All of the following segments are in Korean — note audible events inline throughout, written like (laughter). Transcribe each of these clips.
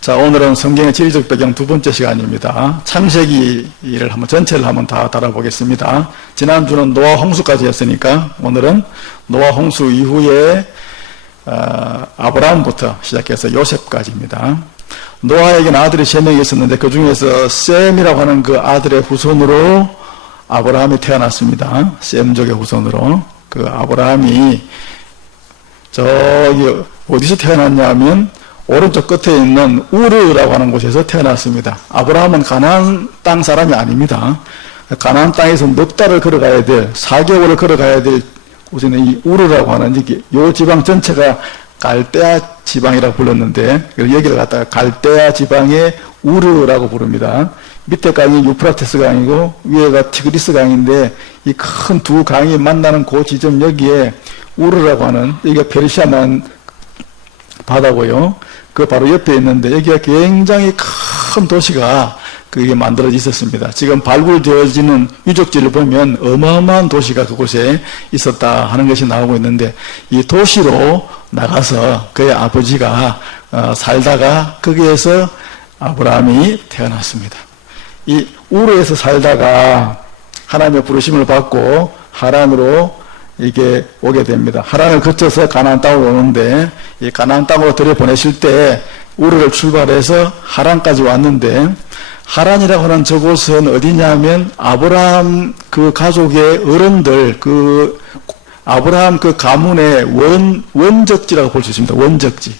자, 오늘은 성경의 지리적 배경 두 번째 시간입니다. 창세기를 한번 전체를 한번 다 달아보겠습니다. 지난주는 노아 홍수까지 했으니까 오늘은 노아 홍수 이후에 어, 아브라함부터 시작해서 요셉까지입니다. 노아에게는 아들이 세 명이 있었는데 그 중에서 셈이라고 하는 그 아들의 후손으로 아브라함이 태어났습니다. 셈족의 후손으로 그 아브라함이 저기 어디서 태어났냐면 오른쪽 끝에 있는 우르라고 하는 곳에서 태어났습니다. 아브라함은 가나안 땅 사람이 아닙니다. 가나안 땅에서 넉 달을 걸어가야 될 4개월을 걸어가야 될 곳에는 이 우르라고 하는 요 지방 전체가 갈대아 지방이라고 불렀는데 여기를 갖다가 갈대아 지방의 우르라고 부릅니다. 밑에 강이 유프라테스 강이고 위에가 티그리스 강인데 이 큰 두 강이 만나는 그 지점 여기에 우르라고 하는 여기가 페르시아만 바다고요. 그 바로 옆에 있는데 여기가 굉장히 큰 도시가 그게 만들어져 있었습니다. 지금 발굴되어지는 유적지를 보면 어마어마한 도시가 그곳에 있었다 하는 것이 나오고 있는데 이 도시로 나가서 그의 아버지가 어, 살다가 거기에서 아브라함이 태어났습니다. 이 우르에서 살다가 하나님의 부르심을 받고 하란으로 이게 오게 됩니다. 하란을 거쳐서 가나안 땅으로 오는데 이 가나안 땅으로 들여 보내실 때 우르를 출발해서 하란까지 왔는데 하란이라고 하는 저곳은 어디냐면 아브라함 그 가족의 어른들 그 아브라함 그 가문의 원 원적지라고 볼 수 있습니다. 원적지.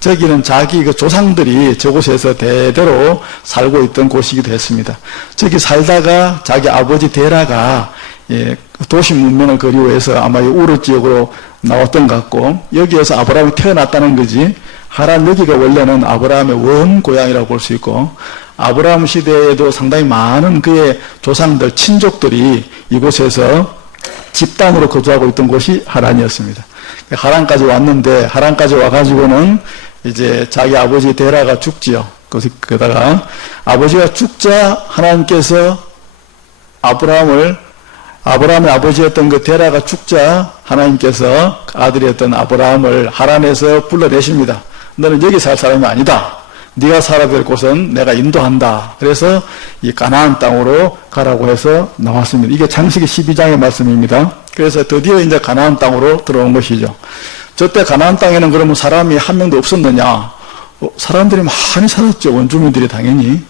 저기는 자기 그 조상들이 저곳에서 대대로 살고 있던 곳이기도 했습니다. 저기 살다가 자기 아버지 데라가 예, 도시 문명을 그리워해서 아마 이 우르 지역으로 나왔던 것 같고 여기에서 아브라함이 태어났다는 거지 하란 여기가 원래는 아브라함의 원 고향이라고 볼 수 있고 아브라함 시대에도 상당히 많은 그의 조상들 친족들이 이곳에서 집단으로 거주하고 있던 곳이 하란이었습니다. 하란까지 왔는데 하란까지 와가지고는 이제 자기 아버지 데라가 죽지요. 그다가 아버지가 죽자 하나님께서 아브라함을 아브라함의 아버지였던 그 데라가 죽자 하나님께서 아들이었던 아브라함을 하란에서 불러내십니다. 너는 여기 살 사람이 아니다. 네가 살아야 될 곳은 내가 인도한다. 그래서 이 가나안 땅으로 가라고 해서 나왔습니다. 이게 장세기 12장의 말씀입니다. 그래서 드디어 이제 가나안 땅으로 들어온 것이죠. 저때 가나안 땅에는 그러면 사람이 한 명도 없었느냐? 어, 사람들이 많이 살았죠. 원주민들이 당연히.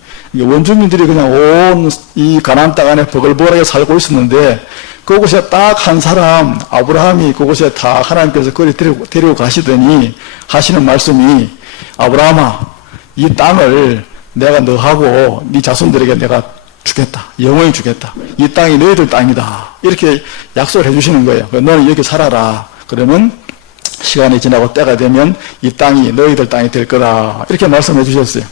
원주민들이 그냥 온 이 가나안 땅 안에 버글버글하게 살고 있었는데 그곳에 딱 한 사람 아브라함이 그곳에 다 하나님께서 거리 데리고, 데리고 가시더니 하시는 말씀이 아브라함아 이 땅을 내가 너하고 네 자손들에게 내가 주겠다. 영원히 주겠다. 이 땅이 너희들 땅이다. 이렇게 약속을 해주시는 거예요. 너는 여기 살아라. 그러면 시간이 지나고 때가 되면 이 땅이 너희들 땅이 될 거다. 이렇게 말씀해 주셨어요.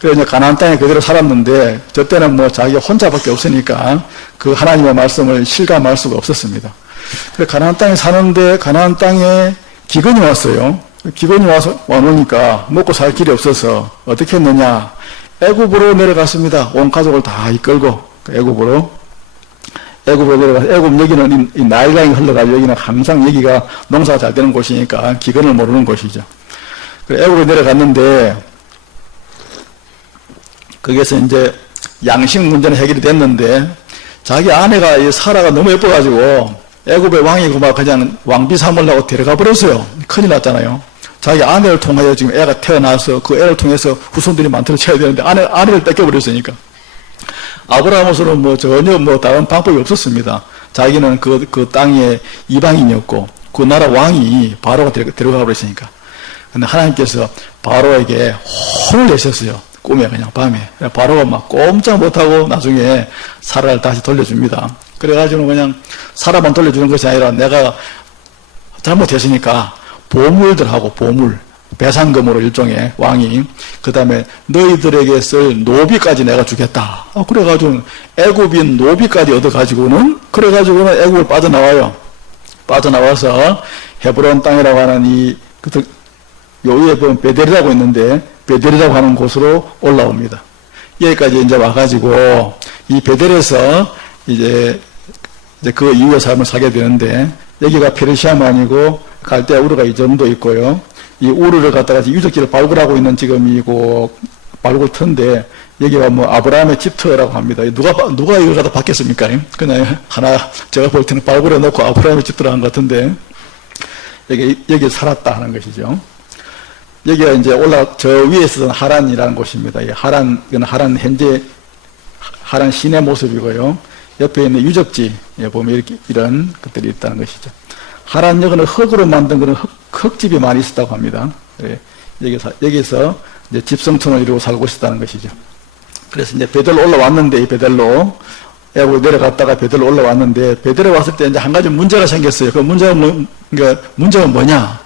그래서 이제 가나안 땅에 그대로 살았는데 저 때는 뭐 자기가 혼자밖에 없으니까 그 하나님의 말씀을 실감할 수가 없었습니다. 그래 가나안 땅에 사는데 가나안 땅에 기근이 왔어요. 기근이 와서 와놓으니까 먹고 살 길이 없어서 어떻게 했느냐? 애굽으로 내려갔습니다. 온 가족을 다 이끌고 그 애굽으로 애굽으로 내려가서 애굽 여기는 나일강이 흘러가지고 여기는 항상 여기가 농사가 잘 되는 곳이니까 기근을 모르는 곳이죠. 그래 애굽으로 내려갔는데 거기에서 이제 양식 문제는 해결이 됐는데 자기 아내가 이 사라가 너무 예뻐가지고 애굽의 왕이 막 그냥 왕비 삼으려고 데려가 버렸어요. 큰일 났잖아요. 자기 아내를 통하여 지금 애가 태어나서 그 애를 통해서 후손들이 쳐야 되는데 아내, 아내를 뺏겨버렸으니까. 아브라함으로서는 뭐 전혀 뭐 다른 방법이 없었습니다. 자기는 그, 그 땅의 이방인이었고 그 나라 왕이 바로가 데려가 버렸으니까. 근데 하나님께서 바로에게 혼을 내셨어요. 꿈에 그냥 밤에. 바로가 막 꼼짝 못하고 나중에 사라를 다시 돌려줍니다. 그래가지고 그냥 사라만 돌려주는 것이 아니라 내가 잘못했으니까 보물들하고 보물, 배상금으로 일종의 왕이 그 다음에 너희들에게 쓸 노비까지 내가 주겠다. 아, 그래가지고 애굽인 노비까지 얻어가지고는 그래가지고는 애굽을 빠져나와요. 빠져나와서 헤브론 땅이라고 하는 이 그, 요 위에 보면 베델이라고 있는데 베델이라고 하는 곳으로 올라옵니다. 여기까지 이제 와가지고 이 베델에서 이제 이제 그 이후의 삶을 살게 되는데 여기가 페르시아만이고 갈대아 우르가 이 정도 있고요. 이 우르를 갖다가 유적지를 발굴하고 있는 지금 이고 발굴터인데 여기가 뭐 아브라함의 집터라고 합니다. 누가 바- 누가 이걸 갖다 받겠습니까? 그냥 하나 제가 볼 때는 발굴해 놓고 아브라함의 집터라는 것 같은데 여기 여기 살았다 하는 것이죠. 여기가 이제 올라 저 위에 쓰던 하란이라는 곳입니다. 이 하란 이건 하란 현재 하란 시내 모습이고요. 옆에 있는 유적지 에 보면 이렇게 이런 것들이 있다는 것이죠. 하란역은 흙으로 만든 그런 흙, 흙집이 많이 있었다고 합니다. 예, 여기서 여기서 이제 집성촌을 이루고 살고 있었다는 것이죠. 그래서 이제 베델로 올라왔는데 이 베델로 애고 내려갔다가 베델로 올라왔는데 베델에 왔을 때 이제 한 가지 문제가 생겼어요. 그 문제가 뭐, 그러니까 문제가 뭐냐?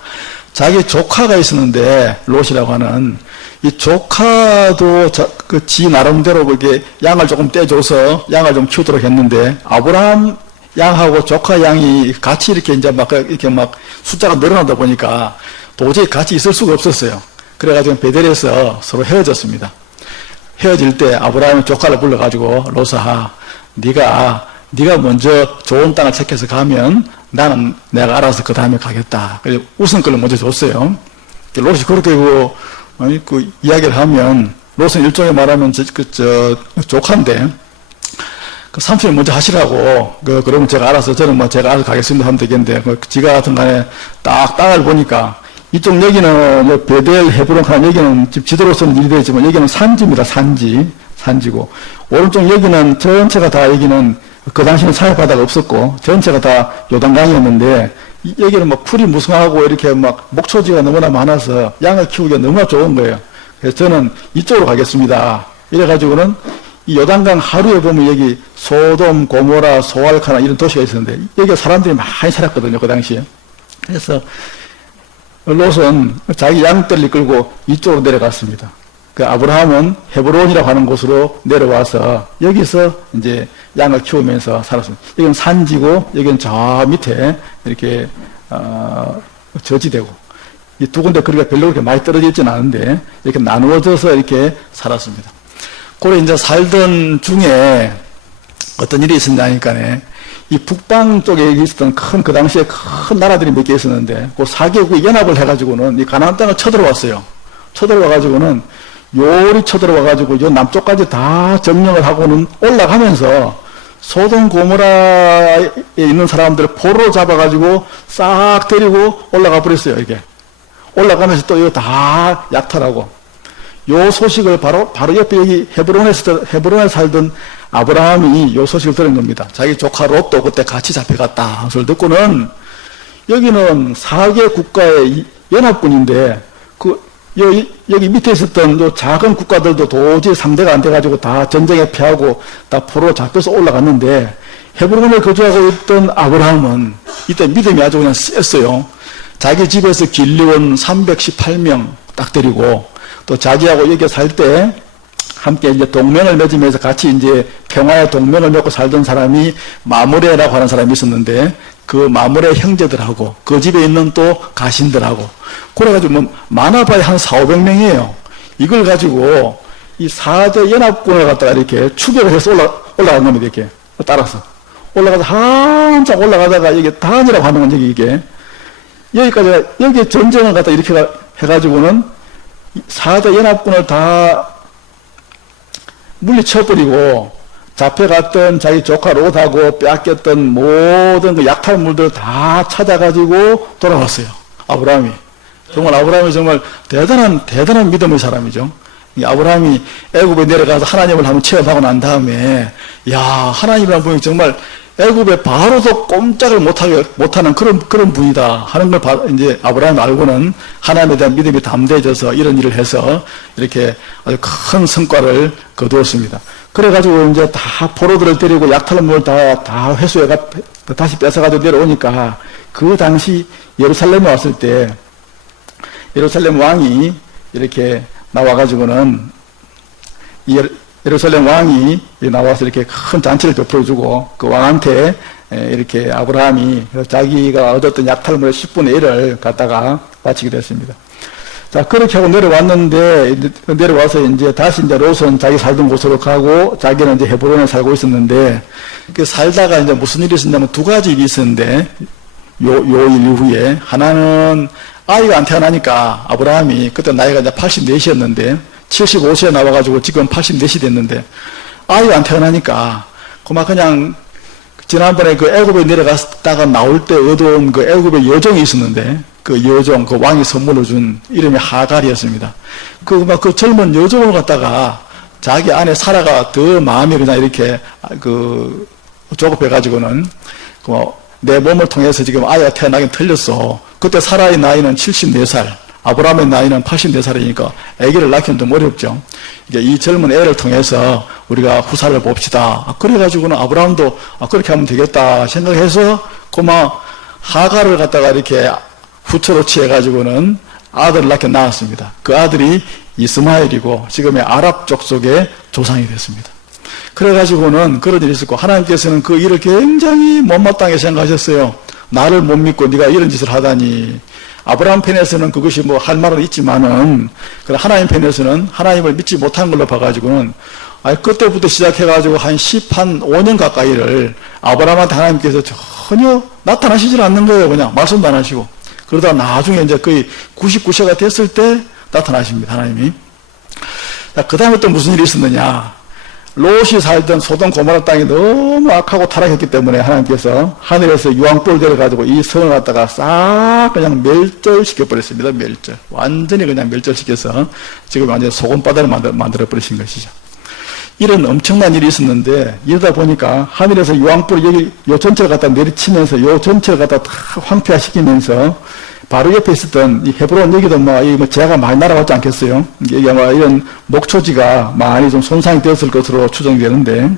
자기 조카가 있었는데 롯이라고 하는 이 조카도 자, 그지 나름대로 그게 양을 조금 떼줘서 양을 좀 키우도록 했는데 아브라함 양하고 조카 양이 같이 이렇게 이제 막 이렇게 막 숫자가 늘어나다 보니까 도저히 같이 있을 수가 없었어요. 그래가지고 베델에서 서로 헤어졌습니다. 헤어질 때 아브라함이 조카를 불러가지고 로사하 네가 네가 먼저 좋은 땅을 택해서 가면 나는 내가 알아서 그 다음에 가겠다. 그래서 우선권을 먼저 줬어요. 롯이 그렇게 그, 그 이야기를 하면 롯은 일종의 말하면 저, 그, 저 조카인데 그 삼촌이 먼저 하시라고 그 그러면 제가 알아서 저는 뭐 제가 알아서 가겠습니다 하면 되겠는데 그 지가 같은 간에 딱 땅을 보니까 이쪽 여기는 뭐 베델 헤브론 한 여기는 집 지도로서는 일이 되지만 여기는 산지입니다 산지 산지고 오른쪽 여기는 전체가 다 여기는 그 당시에는 사회바다가 없었고 전체가 다 요단강이었는데 이- 여기는 막 풀이 무성하고 이렇게 막 목초지가 너무나 많아서 양을 키우기가 너무나 좋은 거예요. 그래서 저는 이쪽으로 가겠습니다. 이래가지고는 이 요단강 하루에 보면 여기 소돔, 고모라, 소알카나 이런 도시가 있었는데 여기 사람들이 많이 살았거든요. 그 당시에. 그래서 롯은 자기 양떼를 끌고 이쪽으로 내려갔습니다. 그 아브라함은 헤브론이라고 하는 곳으로 내려와서 여기서 이제 양을 키우면서 살았습니다. 여기는 산지고 여기는 저 밑에 이렇게 어, 저지대고 이 두 군데 거리가 별로 그렇게 많이 떨어져 있지는 않은데 이렇게 나누어져서 이렇게 살았습니다. 그래 이제 살던 중에 어떤 일이 있었냐니까네. 이 북방 쪽에 있었던 큰, 그 당시에 큰 나라들이 몇 개 있었는데, 그 4개국이 연합을 해가지고는 이 가나안 땅을 쳐들어왔어요. 쳐들어와가지고는 요리 쳐들어와가지고 요 남쪽까지 다 점령을 하고는 올라가면서 소돔 고모라에 있는 사람들을 포로 잡아가지고 싹 데리고 올라가 버렸어요, 이게. 올라가면서 또 이거 다 약탈하고. 요 소식을 바로 바로 옆에 여기 헤브론에서 헤브론에 살던 아브라함이 요 소식을 들은 겁니다. 자기 조카 롯도 그때 같이 잡혀갔다. 그걸 듣고는 여기는 4개 국가의 이- 연합군인데 그 여, 여기 밑에 있었던 요 작은 국가들도 도저히 상대가 안 돼가지고 다 전쟁에 패하고 다 포로 잡혀서 올라갔는데 헤브론에 거주하고 있던 아브라함은 이때 믿음이 아주 그냥 셌어요. 자기 집에서 길리원 318명 딱 데리고 또 자기하고 여기 살 때 함께 이제 동맹을 맺으면서 같이 이제 평화의 동맹을 맺고 살던 사람이 마무레라고 하는 사람이 있었는데 그 마무레 형제들하고 그 집에 있는 또 가신들하고 그래가지고 뭐 많아봐야 한 4, 500명이에요. 이걸 가지고 이 4대 연합군을 갖다가 이렇게 추격을 해서 올라, 올라간 겁니다. 이렇게 따라서. 올라가서 한참 올라가다가 이게 단이라고 하는 건 여기 이게 여기까지 여기 전쟁을 갖다 이렇게 가- 해가지고는 4대 연합군을 다 물리쳐버리고 잡혀갔던 자기 조카 롯하고 빼앗겼던 모든 그 약탈물들 다 찾아가지고 돌아왔어요. 아브라함이. 정말 아브라함이 정말 대단한, 대단한 믿음의 사람이죠. 이 아브라함이 애굽에 내려가서 하나님을 한번 체험하고 난 다음에, 야, 하나님이란 분이 정말 애굽에 바로도 꼼짝을 못하게, 못하는 그런, 그런 분이다 하는 걸 바- 이제 아브라함이 알고는 하나님에 대한 믿음이 담대해져서 이런 일을 해서 이렇게 아주 큰 성과를 거두었습니다. 그래가지고 이제 다 포로들을 데리고 약탈물 다, 다 회수해가 다시 뺏어가지고 내려오니까 그 당시 예루살렘에 왔을 때 예루살렘 왕이 이렇게 나와가지고는 예루살렘 왕이 나와서 이렇게 큰 잔치를 베풀어주고 그 왕한테 에, 이렇게 아브라함이 자기가 얻었던 약탈물의 10분의 1을 갖다가 바치게 됐습니다. 자, 그렇게 하고 내려왔는데, 이제 내려와서 이제 다시 이제 롯은 자기 살던 곳으로 가고, 자기는 이제 헤브론에 살고 있었는데, 그 살다가 이제 무슨 일이 있었냐면 두 가지 일이 있었는데, 요, 요 일 이후에, 하나는 아이가 안 태어나니까 아브라함이 그때 나이가 이제 84이었는데 75세에 나와가지고 지금 84이 됐는데 아이가 안 태어나니까 그만 그냥 지난번에 그 애굽에 내려갔다가 나올 때 얻어온 그 애굽의 여종이 있었는데 그 여종 그 왕이 선물로 준 이름이 하갈이었습니다. 그막 그 젊은 여종을 갖다가 자기 안에 사라가 더 마음이 그냥 이렇게 그 조급해 가지고는 그내 몸을 통해서 지금 아이가 태어나긴 틀렸어. 그때 사라의 나이는 74살, 아브라함의 나이는 84살이니까 아기를 낳기는 좀 어렵죠. 이게 이 젊은 애를 통해서 우리가 후사를 봅시다. 아, 그래 가지고는 아브라함도 아, 그렇게 하면 되겠다 생각해서 고마 하가를 갖다가 이렇게 후처로 취해가지고는 아들을 낳게 낳았습니다. 그 아들이 이스마엘이고 지금의 아랍 족속의 조상이 됐습니다. 그래가지고는 그런 일이 있었고 하나님께서는 그 일을 굉장히 못마땅하게 생각하셨어요. 나를 못 믿고 네가 이런 짓을 하다니 아브라함 편에서는 그것이 뭐 할 말은 있지만은 그 하나님 편에서는 하나님을 믿지 못한 걸로 봐가지고는 아 그때부터 시작해가지고 한 10, 한 5년 가까이를 아브라함한테 하나님께서 전혀 나타나시질 않는 거예요. 그냥 말씀도 안 하시고. 그러다 나중에 이제 거의 99세가 됐을 때 나타나십니다. 하나님이. 자, 그 다음에 또 무슨 일이 있었느냐. 롯이 살던 소돔 고모라 땅이 너무 악하고 타락했기 때문에 하나님께서 하늘에서 유황불 내려가지고 이 성을 갖다가 싹 그냥 멸절시켜 버렸습니다. 멸절. 완전히 그냥 멸절시켜서 지금 완전히 소금바다를 만들어 버리신 것이죠. 이런 엄청난 일이 있었는데 이러다 보니까 하늘에서 유황불이 여기 요 전체를 갖다 내리치면서 요 전체를 갖다 다 황폐화시키면서 바로 옆에 있었던 이 헤브론 여기도 뭐, 이뭐 재가 많이 날아갔지 않겠어요? 이게 아마 이런 목초지가 많이 좀 손상이 되었을 것으로 추정되는데,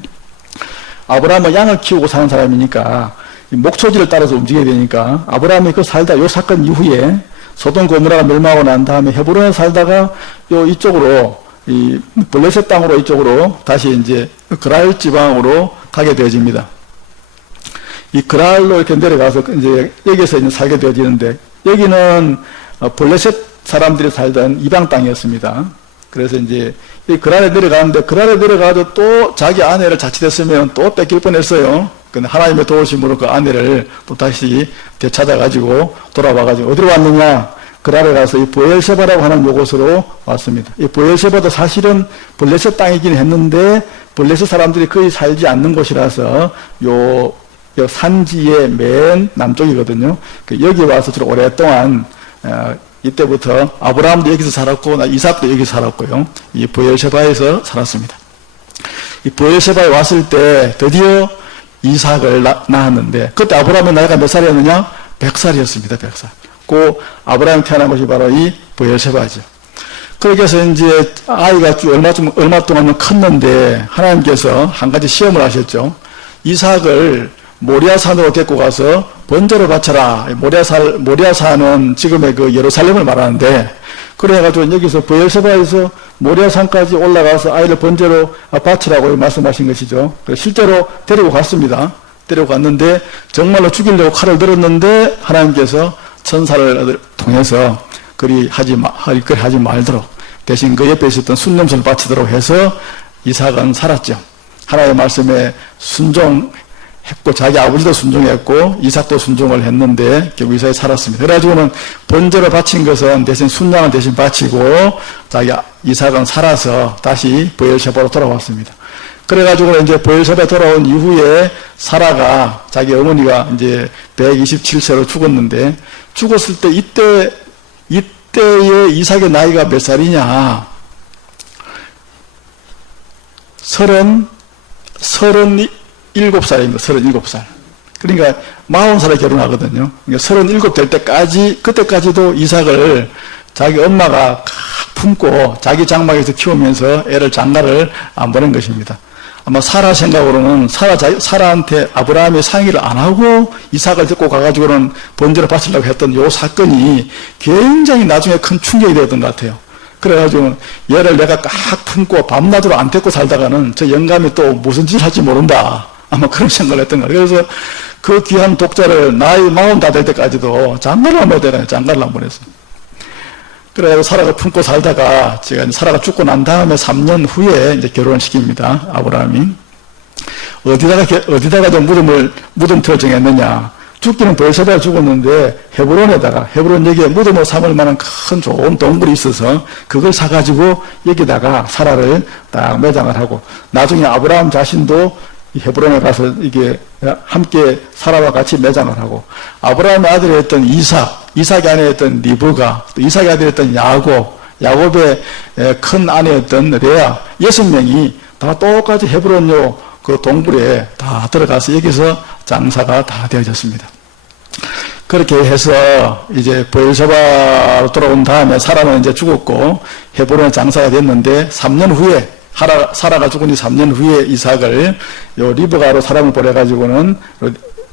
아브라함은 양을 키우고 사는 사람이니까, 목초지를 따라서 움직여야 되니까, 아브라함이 그 살다, 요 사건 이후에, 소돔 고무라가 멸망하고 난 다음에 헤브론에 살다가 요 이쪽으로, 이 블레셋 땅으로 이쪽으로 다시 이제 그랄 지방으로 가게 되어집니다. 이 그랄로 이렇게 내려가서 이제 여기서 이제 살게 되어지는데 여기는 어, 블레셋 사람들이 살던 이방 땅이었습니다. 그래서 이제 이 그랄에 내려가는데 그랄에 내려가도 또 자기 아내를 자칫했으면 또 뺏길 뻔했어요. 근데 하나님의 도우심으로 그 아내를 또 다시 되찾아가지고 돌아와가지고 어디로 왔느냐? 그랄에 가서 이 보엘세바라고 하는 요곳으로 왔습니다. 이 보엘세바도 사실은 블레셋 땅이긴 했는데 블레셋 사람들이 거의 살지 않는 곳이라서 요 산지의 맨 남쪽이거든요. 그 여기 와서 주로 오랫동안 어, 이때부터 아브라함도 여기서 살았고 이삭도 여기 살았고요. 이 보엘세바에서 살았습니다. 이 보엘세바에 왔을 때 드디어 이삭을 낳, 낳았는데 그때 아브라함의 나이가 몇 살이었느냐? 100살이었습니다. 100살. 그 아브라함이 태어난 것이 바로 이 보엘세바죠. 그렇게 해서 이제 아이가 얼마 좀 얼마 동안은 컸는데 하나님께서 한 가지 시험을 하셨죠. 이삭을 모리아산으로 데리고 가서 번제를 바쳐라. 모리아산, 모리아산은 지금의 그 예루살렘을 말하는데, 그래가지고 여기서 부엘세바에서 모리아산까지 올라가서 아이를 번제로 바치라고 말씀하신 것이죠. 실제로 데리고 갔습니다. 데리고 갔는데, 정말로 죽이려고 칼을 들었는데, 하나님께서 천사를 통해서 그리 하지 마, 그리 하지 말도록 대신 그 옆에 있었던 순념소를 바치도록 해서 이삭은 살았죠. 하나님의 말씀에 순종, 했고 자기 아버지도 순종했고 이삭도 순종을 했는데 결국 이삭이 살았습니다. 그래가지고는 번제로 바친 것은 대신 순양을 대신 바치고 자기 이삭은 살아서 다시 보엘세바로 돌아왔습니다. 그래가지고 이제 보엘세바에 돌아온 이후에 사라가 자기 어머니가 이제 127세로 죽었는데 죽었을 때 이때 이때의 이삭의 나이가 몇 살이냐? 서른 서른 일곱 살입니다. 서른 일곱 살. 그러니까 마흔 살에 결혼하거든요. 그러니까 서른 일곱 될 때까지 그때까지도 이삭을 자기 엄마가 품고 자기 장막에서 키우면서 애를 장가를 안 보낸 것입니다. 아마 사라 생각으로는 사라 사라한테 아브라함이 상의를 안 하고 이삭을 데리고 가가지고는 번제를 바치려고 했던 요 사건이 굉장히 나중에 큰 충격이 되었던 것 같아요. 그래가지고 얘를 내가 깍 품고 밤낮으로 안 데리고 살다가는 저 영감이 또 무슨 짓을 할지 모른다. 아마 그런 생각을 했던 거예요. 그래서 그 귀한 독자를 나이 마흔 다 될 때까지도 장가를 안 보내요. 장가를 안 보냈어요. 그래서 사라가 품고 살다가 제가 사라가 죽고 난 다음에 3년 후에 이제 결혼을 시킵니다. 아브라함이. 어디다가, 어디다가 좀 무덤을, 무덤터를 정했느냐. 죽기는 벌써다 죽었는데 헤브론에다가 헤브론 여기에 무덤으로 삼을 만한 큰 좋은 동굴이 있어서 그걸 사가지고 여기다가 사라를 딱 매장을 하고 나중에 아브라함 자신도 이 헤브론에 가서 이게 함께 사라와 같이 매장을 하고 아브라함의 아들이었던 이삭, 이삭의 아내였던 리브가, 또 이삭의 아들이었던 야곱, 야곱의 에, 큰 아내였던 레아 여섯 명이 다 똑같이 헤브론요 그 동굴에 다 들어가서 여기서 장사가 다 되어졌습니다. 그렇게 해서 이제 보엘세바로 돌아온 다음에 사라는 이제 죽었고 헤브론에 장사가 됐는데 3년 후에 사라가 죽은 지 3년 후에 이삭을 요 리브가로 사람을 보내가지고는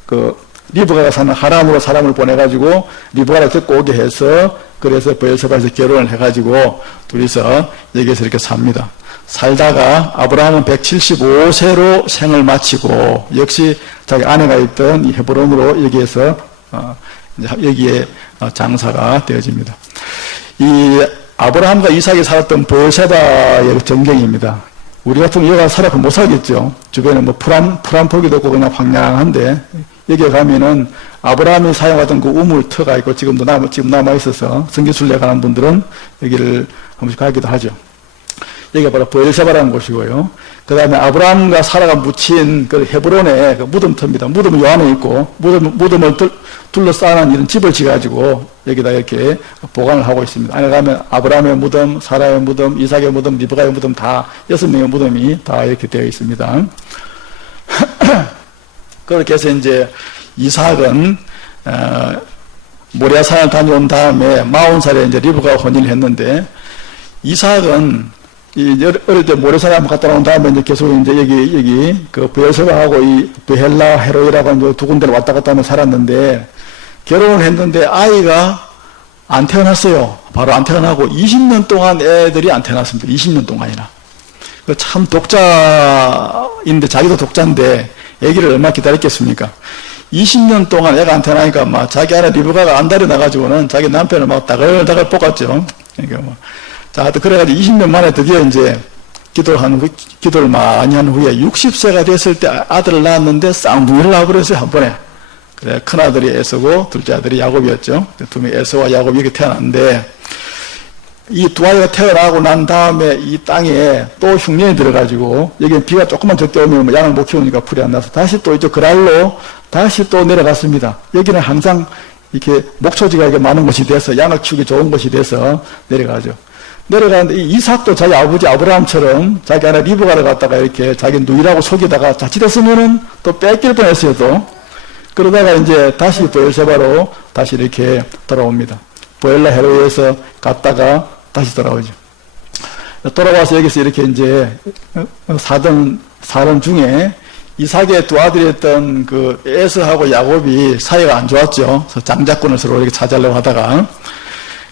그 리브가가 사는 하람으로 사람을 보내가지고 리브가를 데리고 오게 해서 그래서 보엘세바에서 결혼을 해가지고 둘이서 여기서 이렇게 삽니다. 살다가 아브라함은 175세로 생을 마치고 역시 자기 아내가 있던 이 헤브론으로 여기에서 어, 여기에 어, 장사가 되어집니다. 이 아브라함과 이삭이 살았던 보세바의 전경입니다. 우리 같은 여가 살아서 못 살겠죠. 주변에 뭐 풀한 풀한폭이 없고 그냥 황량한데 여기에 가면은 아브라함이 사용하던 그 우물터가 있고 지금도 남 지금 남아 있어서 성기순례 가는 분들은 여기를 한 번씩 가기도 하죠. 여기가 바로 보엘세바라는 곳이고요. 그 다음에 아브라함과 사라가 묻힌 그 헤브론의 그 무덤터입니다. 무덤은 요 안에 있고, 무덤, 무덤을 둘, 둘러싸는 이런 집을 지어가지고 여기다 이렇게 보관을 하고 있습니다. 안에 가면 아브라함의 무덤, 사라의 무덤, 이삭의 무덤, 리브가의 무덤 다 여섯 명의 무덤이 다 이렇게 되어 있습니다. (clears throat) 그렇게 해서 이제 이삭은, 어, 모리아산을 다녀온 다음에 마흔 살에 이제 리브가 혼인을 했는데 이삭은 이 어릴- 때 모래사에 한번 갔다 온 다음에 이제 계속 이제 여기 여기 그 부엘세바하고 이 부헬라 헤로이라고 하는 두 군데를 왔다 갔다 하며 살았는데 결혼을 했는데 아이가 안 태어났어요. 바로 안 태어나고 20년 동안 애들이 안 태어났습니다. 20년 동안이나. 그참 독자인데 자기도 독자인데 아기를 얼마나 기다렸겠습니까? 20년 동안 애가 안 태어나니까 막 자기 아내 리브가가 안달이 나가지고는 자기 남편을 막 다글다글 볶았죠. 그러니까 뭐. 자, 하여튼 그래가지고 20년 만에 드디어 이제 기도를 한 후, 기도를 많이 한 후에 60세가 됐을 때 아- 아들을 낳았는데 쌍둥이를 낳아버렸어요, 한 번에. 그래, 큰아들이 에서고 둘째 아들이 야곱이었죠. 두 명이 에서와 야곱이 이렇게 태어났는데 이 두 아이가 태어나고 난 다음에 이 땅에 또 흉년이 들어가지고 여기 비가 조금만 적게 오면 뭐 양을 못 키우니까 풀이 안 나서 다시 또 이쪽 그랄로 다시 또 내려갔습니다. 여기는 항상 이렇게 목초지가 이렇게 많은 곳이 돼서 양을 키우기 좋은 곳이 돼서 내려가죠. 내려가는데 이 이삭도 자기 아버지 아브라함처럼 자기 아내 리브가를 갖다가 이렇게 자기 누이라고 속이다가 자칫했으면은 또 뺏길 뻔했어요 또. 그러다가 이제 다시 보엘세바로 다시 이렇게 돌아옵니다. 보엘라 헤로에서 갔다가 다시 돌아오죠. 돌아와서 여기서 이렇게 이제 어, 사던 사람 중에 이삭의 두 아들이었던 그 에서하고 야곱이 사이가 안 좋았죠. 그래서 장자권을 서로 이렇게 차지하려고 하다가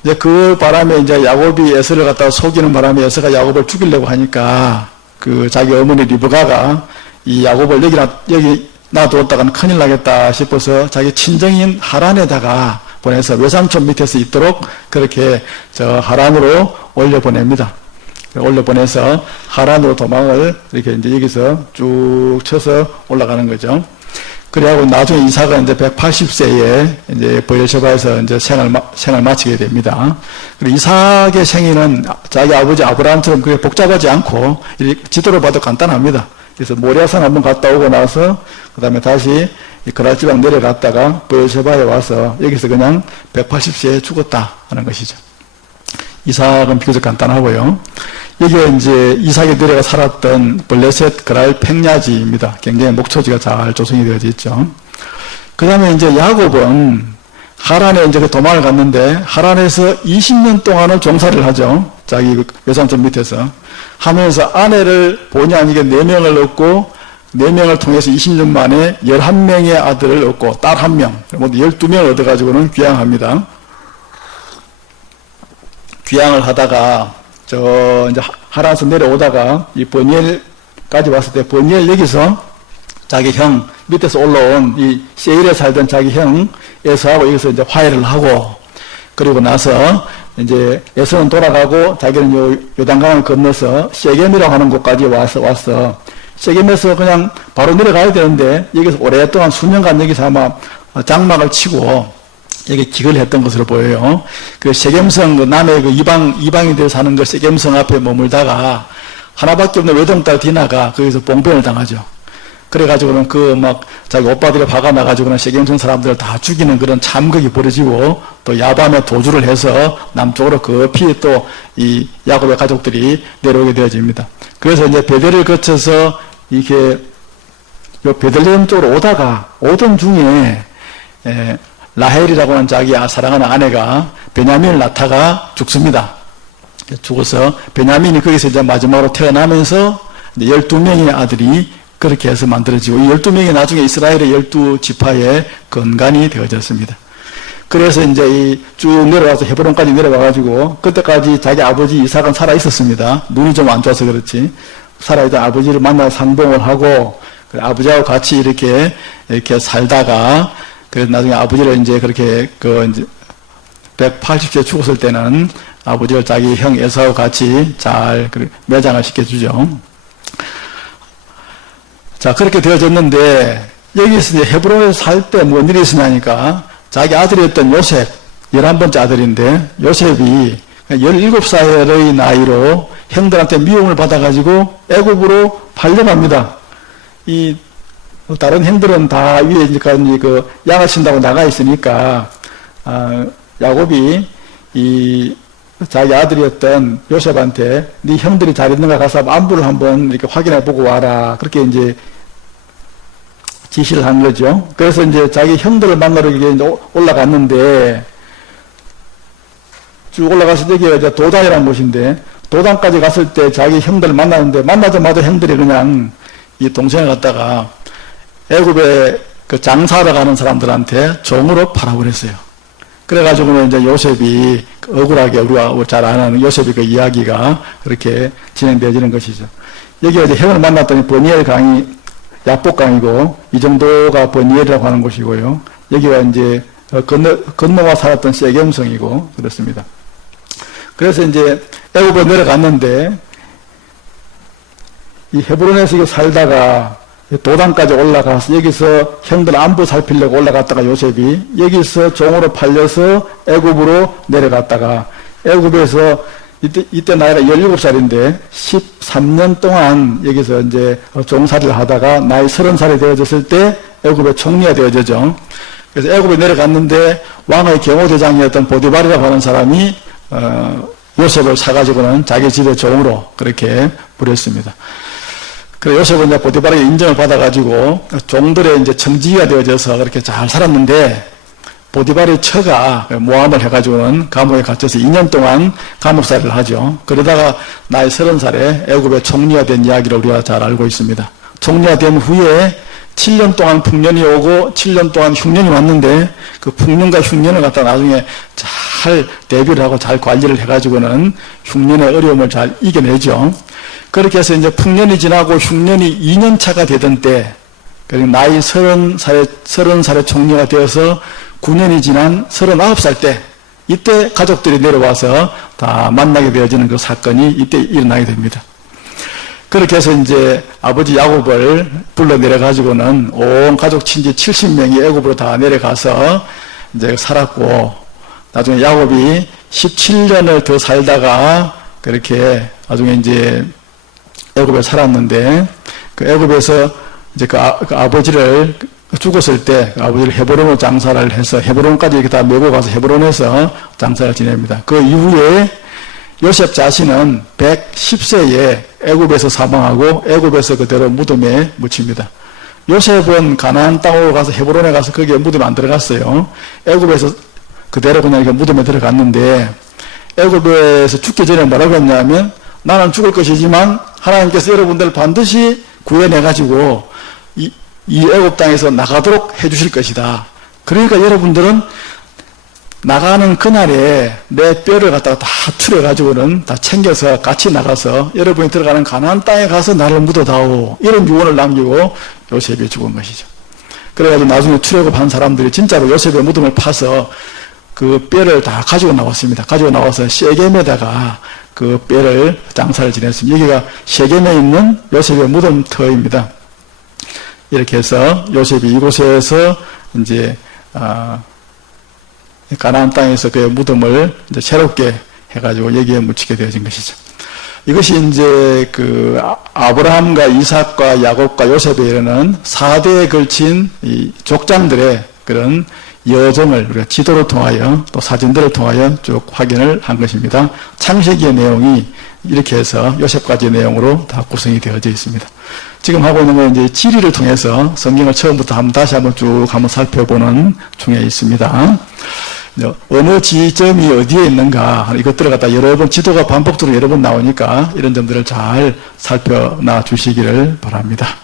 이제 그 바람에 이제 야곱이 에서를 갖다가 속이는 바람에 에서가 야곱을 죽이려고 하니까 그 자기 어머니 리브가가 이 야곱을 여기 놔, 여기 놔두었다가는 큰일 나겠다 싶어서 자기 친정인 하란에다가 보내서 외삼촌 밑에서 있도록 그렇게 저 하란으로 올려 보냅니다. 올려 보내서 하란으로 도망을 이렇게 이제 여기서 쭉 쳐서 올라가는 거죠. 그래하고 나중에 이삭은 이제 180세에 이제 보엘세바에서 이제 생을, 마- 생을 마치게 됩니다. 그리고 이삭의 생애는 자기 아버지 아브라함처럼 그렇게 복잡하지 않고 이 지도를 봐도 간단합니다. 그래서 모리아산 한번 갔다 오고 나서 그 다음에 다시 이 그랄 지방 내려갔다가 보엘세바에 와서 여기서 그냥 180세에 죽었다 하는 것이죠. 이삭은 비교적 간단하고요. 여기에 이제 이삭이 내려가 살았던 블레셋 그랄 팽야지입니다. 굉장히 목초지가 잘 조성이 되어져 있죠. 그 다음에 이제 야곱은 하란에 이제 그 도망을 갔는데 하란에서 20년 동안은 종사를 하죠. 자기 그 외삼촌 밑에서 하면서 아내를 본의 아니게 4명을 얻고 4명을 통해서 20년 만에 11명의 아들을 얻고 딸 1명, 모두 12명을 얻어가지고는 귀향합니다. 귀향을 하다가 저 이제 하란에서 내려오다가 이 버니엘까지 왔을 때 버니엘 여기서 자기 형 밑에서 올라온 이 세일에 살던 자기 형 에서하고 여기서 이제 화해를 하고 그리고 나서 이제 에서는 돌아가고 자기는 요 요단강을 건너서 세겜이라고 하는 곳까지 와서 왔어. 세겜에서 그냥 바로 내려가야 되는데 여기서 오랫동안 수년간 여기서 아마 어, 장막을 치고 여기 기거를 했던 것으로 보여요. 그 세겜성 그 남의 그 이방 이방인들 사는 그 세겜성 앞에 머물다가 하나밖에 없는 외동딸 디나가 거기서 봉변을 당하죠. 그래가지고는 그 막 자기 오빠들이 박아 나가지고는 세겜성 사람들을 다 죽이는 그런 참극이 벌어지고 또 야밤에 도주를 해서 남쪽으로 급히 또 이 야곱의 가족들이 내려오게 되어집니다. 그래서 이제 베델을 거쳐서 이게 요 베들레헴 쪽으로 오다가 오던 중에 에, 라헬이라고 하는 자기 아- 사랑하는 아내가 베냐민을 낳다가 죽습니다. 죽어서 베냐민이 거기서 이제 마지막으로 태어나면서 이제 12명의 아들이 그렇게 해서 만들어지고 이 12명이 나중에 이스라엘의 12 지파의 건간이 되어졌습니다. 그래서 이제 이쭉 내려와서 헤브론까지 내려와가지고 그때까지 자기 아버지 이삭은 살아 있었습니다. 눈이 좀 안 좋아서 그렇지. 살아있던 아버지를 만나 상봉을 하고 그 아버지하고 같이 이렇게 이렇게 살다가 그래서 나중에 아버지를 이제 그렇게 그 이제 180세 죽었을 때는 아버지를 자기 형 에사와 같이 잘그 매장을 시켜주죠. 자, 그렇게 되어졌는데, 여기서 이제 헤브론에서 살때 뭔 일이 있었냐니까, 자기 아들이었던 요셉, 11번째 아들인데, 요셉이 17살의 나이로 형들한테 미움을 받아가지고 애굽으로 팔려갑니다. 이, 다른 형들은 다 위에 이제 그 양을 친다고 나가 있으니까, 아, 야곱이 이 자기 아들이었던 요셉한테 네 형들이 잘 있는가 가서 안부를 한번 이렇게 확인해 보고 와라. 그렇게 이제 지시를 한 거죠. 그래서 이제 자기 형들을 만나러 이제 올라갔는데 쭉 올라가서 여기가 이제 도단이라는 곳인데 도단까지 갔을 때 자기 형들을 만나는데 만나자마자 형들이 그냥 이 동생을 갖다가 애굽에 그 장사하러 가는 사람들한테 종으로 팔아버렸어요. 그래가지고는 이제 요셉이 억울하게 우리가 잘 아는 요셉의 그 이야기가 그렇게 진행되어지는 것이죠. 여기가 이제 형을 만났더니 버니엘 강이 야복강이고 이 정도가 버니엘이라고 하는 곳이고요. 여기가 이제 어, 건너 건너와 살았던 세겜성이고 그렇습니다. 그래서 이제 애굽에 내려갔는데 이 헤브론에서 살다가 도단까지 올라가서 여기서 형들 안부 살피려고 올라갔다가 요셉이 여기서 종으로 팔려서 애굽으로 내려갔다가 애굽에서 이때, 이때 나이가 17살인데 13년 동안 여기서 이제 종살이를 하다가 나이 30살이 되어졌을 때 애굽의 총리가 되어졌죠. 그래서 애굽에 내려갔는데 왕의 경호대장이었던 보디발이라고 하는 사람이 어, 요셉을 사가지고는 자기 집의 종으로 그렇게 부렸습니다. 그 요셉은 이제 보디발의 인정을 받아가지고 종들의 이제 청지기가 되어져서 그렇게 잘 살았는데 보디발의 처가 모함을 해가지고는 감옥에 갇혀서 2년 동안 감옥살이를 하죠. 그러다가 나이 30살에 애굽의 총리가 된 이야기를 우리가 잘 알고 있습니다. 총리가 된 후에 7년 동안 풍년이 오고 7년 동안 흉년이 왔는데 그 풍년과 흉년을 갖다 나중에 잘 대비를 하고 잘 관리를 해가지고는 흉년의 어려움을 잘 이겨내죠. 그렇게 해서 이제 풍년이 지나고 흉년이 2년 차가 되던 때, 그리고 나이 30살에, 30살에 총리가 되어서 9년이 지난 39살 때, 이때 가족들이 내려와서 다 만나게 되어지는 그 사건이 이때 일어나게 됩니다. 그렇게 해서 이제 아버지 야곱을 불러 내려가지고는 온 가족 친지 70명이 애굽으로 다 내려가서 이제 살았고, 나중에 야곱이 17년을 더 살다가 그렇게 나중에 이제 애굽에 살았는데 그 애굽에서 이제 그, 아, 그 아버지를 죽었을 때 그 아버지를 헤브론으로 장사를 해서 헤브론까지 이렇게 다 메고 가서 헤브론에서 장사를 지냅니다. 그 이후에 요셉 자신은 110세에 애굽에서 사망하고 애굽에서 그대로 무덤에 묻힙니다. 요셉은 가나안 땅으로 가서 헤브론에 가서 거기에 무덤에 안 들어갔어요. 애굽에서 그대로 그냥 이렇게 무덤에 들어갔는데 애굽에서 죽기 전에 뭐라고 했냐면 나는 죽을 것이지만 하나님께서 여러분들 반드시 구해내 가지고 이, 이 애굽 땅에서 나가도록 해 주실 것이다. 그러니까 여러분들은 나가는 그날에 내 뼈를 갖다가 다 추려 가지고는 다 챙겨서 같이 나가서 여러분이 들어가는 가나안 땅에 가서 나를 묻어다오 이런 유언을 남기고 요셉이 죽은 것이죠. 그래가지고 나중에 출애굽한 사람들이 진짜로 요셉의 무덤을 파서 그 뼈를 다 가지고 나왔습니다. 가지고 나와서 세겜에다가 그 뼈를 장사를 지냈습니다. 여기가 세겜에 있는 요셉의 무덤터입니다. 이렇게 해서 요셉이 이곳에서 이제 아, 가나안 땅에서 그의 무덤을 이제 새롭게 해가지고 여기에 묻히게 되어진 것이죠. 이것이 이제 그 아- 아브라함과 이삭과 야곱과 요셉에 이르는 4대에 걸친 이 족장들의 그런 여정을 우리가 지도를 통하여 또 사진들을 통하여 쭉 확인을 한 것입니다. 창세기의 내용이 이렇게 해서 요셉까지의 내용으로 다 구성이 되어져 있습니다. 지금 하고 있는 건 이제 지리를 통해서 성경을 처음부터 한번 다시 한번 쭉 한번 살펴보는 중에 있습니다. 이제 어느 지점이 어디에 있는가 이것들을 갖다 여러 번 지도가 반복적으로 여러 번 나오니까 이런 점들을 잘 살펴나 주시기를 바랍니다.